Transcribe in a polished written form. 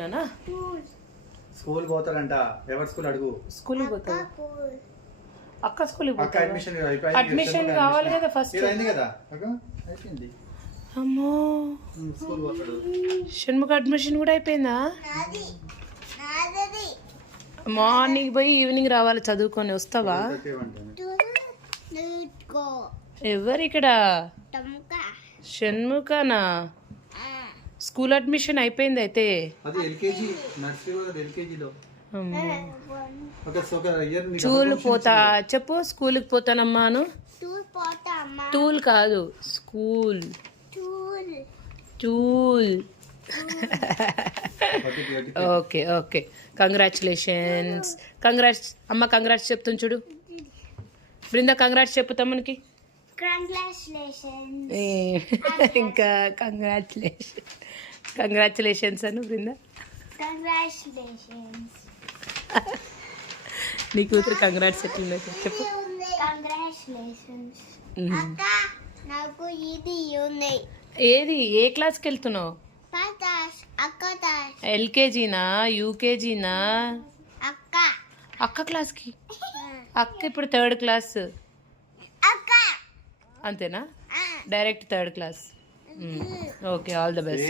నానా స్కూల్ పోతాడంట. ఎవరి స్కూల్ అడుగు. స్కూల్కి పోతాడు. అక్క స్కూల్కి అక్క పోతాడు. అడ్మిషన్ అయిపోయింది. అడ్మిషన్ కావాలి కదా ఫస్ట్. ఇది అయింది కదా అక్క, అయిపోయింది. అమ్మో, స్కూల్ పోతాడు. షణ్ముఖ అడ్మిషన్ కూడా అయిపోయిందా? మార్నింగ్ పోయి ఈవినింగ్ రావాలి చదువుకొని. వస్తావా? ఎవరు ఇక్కడ? షణ్ముఖనా? స్కూల్ అడ్మిషన్ అయిపోయింది అయితే. అది ఎల్కేజీ నర్సరీ ఎల్కేజీలో. స్కూల్ పోతా చెప్పు. స్కూల్కి పోతానమ్మాను. టూల్ కాదు, school. Tool. Okay okay, congratulations. Congrats అమ్మ, కంగ్రాట్స్ చెప్తుంది చూడు. బృందా కంగ్రాట్స్ చెప్పు తమ్మునికి. ఇంకా కంగ్రాచులేషన్స్ అను బృందా. నీ కూతురు కంగ్రాట్స్ ఎట్లుందో చెప్పు. ఏది, ఏ క్లాస్కి వెళ్తున్నావు? ఎల్కేజీనా యూకేజీనా? అక్క క్లాస్కి. అక్క ఇప్పుడు 3rd క్లాస్ అంతేనా? Direct 3rd class. Okay, all the best.